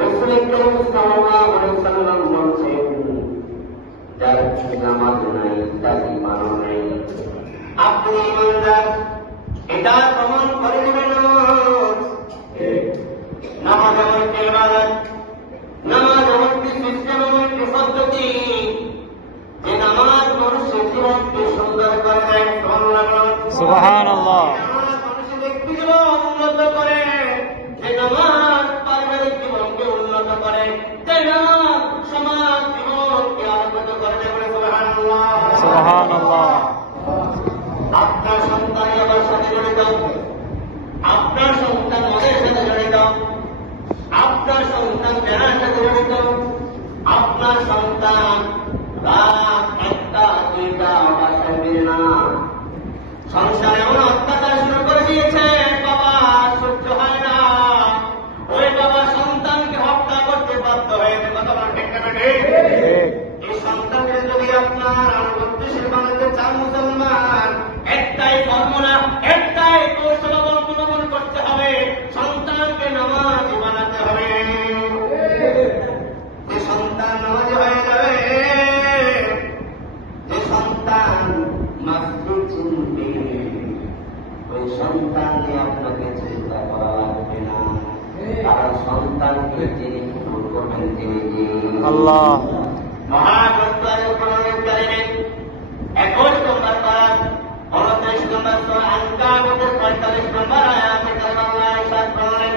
রাসূল করিম সাল্লাল্লাহু আলাইহি ওয়াসাল্লাম বলেছেন, যার নামাজ নাই তার ঈমান নাই। আপনি ঈমানদার, এটা প্রমাণ করে দেবেন। নামাজ আমার ইবাদত, নামাজ আমার সিস্টেম, আমার পদ্ধতি, যে নামাজ মানুষের জীবনকে সুন্দর করে দেয়। সুবহানাল্লাহ। মানুষের ব্যক্তি জীবন উন্নত করে, যে নামাজ পারিবারিক জীবনকে উন্নত করে, যে নামাজ সমাজ জীবনকে আলোকিত করে দেবে। সুবহানাল্লাহ। আপনার সন্তান আমার সাথে জড়িত, আপনার সন্তান মদের সাথে জড়িত, আপনার সন্তান জেনার সাথে জড়িত, আপনার সন্তান রাত 1টা 2টা বাসায় বেরে না, সংসারে এমন অত্যাচার শুরু করে দিয়েছে, বাবা সহ্য হয় না, ওই বাবা সন্তানকে হত্যা করতে বাধ্য হয়েছে। কথা বলা ঠিক না? এই সন্তানকে যদি আপনার উদ্দেশ্যে বানাতে চান মুসলমান, একটাই ফর্মুলা, একটাই কৌশল অবলম্বন করতে হবে, সন্তানকে নামাজি বানাতে হবে। যে সন্তান নামাজি হয়ে যাবে, যে সন্তান মসজিদ চিনবে, ওই সন্তান নিয়ে আপনাকে চিন্তা করা লাগবে না, কারণ সন্তানকে যিনি কবুল করবেন তিনি আল্লাহ। মহাগ্রন্থ কোরআনুল কারীমে 21 নম্বর পারা 29 নম্বর সূরা আনকাবুতের 45 নম্বর আয়াতে আল্লাহ ইরশাদ করেন,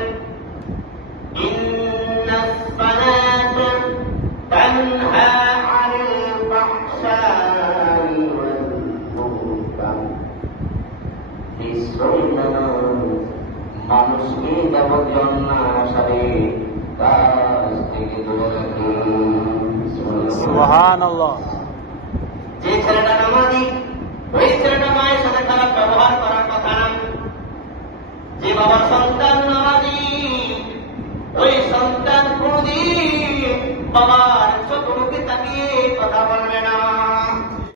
ইন্নাস সালাতা তানহা আনিল ফাহশাই ওয়াল মুনকার। মানুষকে যাবতীয় অন্যায় আসারে কাজ থেকে দূরে রাখে। সুবহানাল্লাহ। যে ছেলেটা নামাজি, ওই ছেলেটা মায়ের সাথে খারাপ ব্যবহার করার কথা না। যে বাবার সন্তান নামাজি, ওই সন্তান কোনদিন বাবার চোখ মুখে তাকিয়ে কথা বলবে না।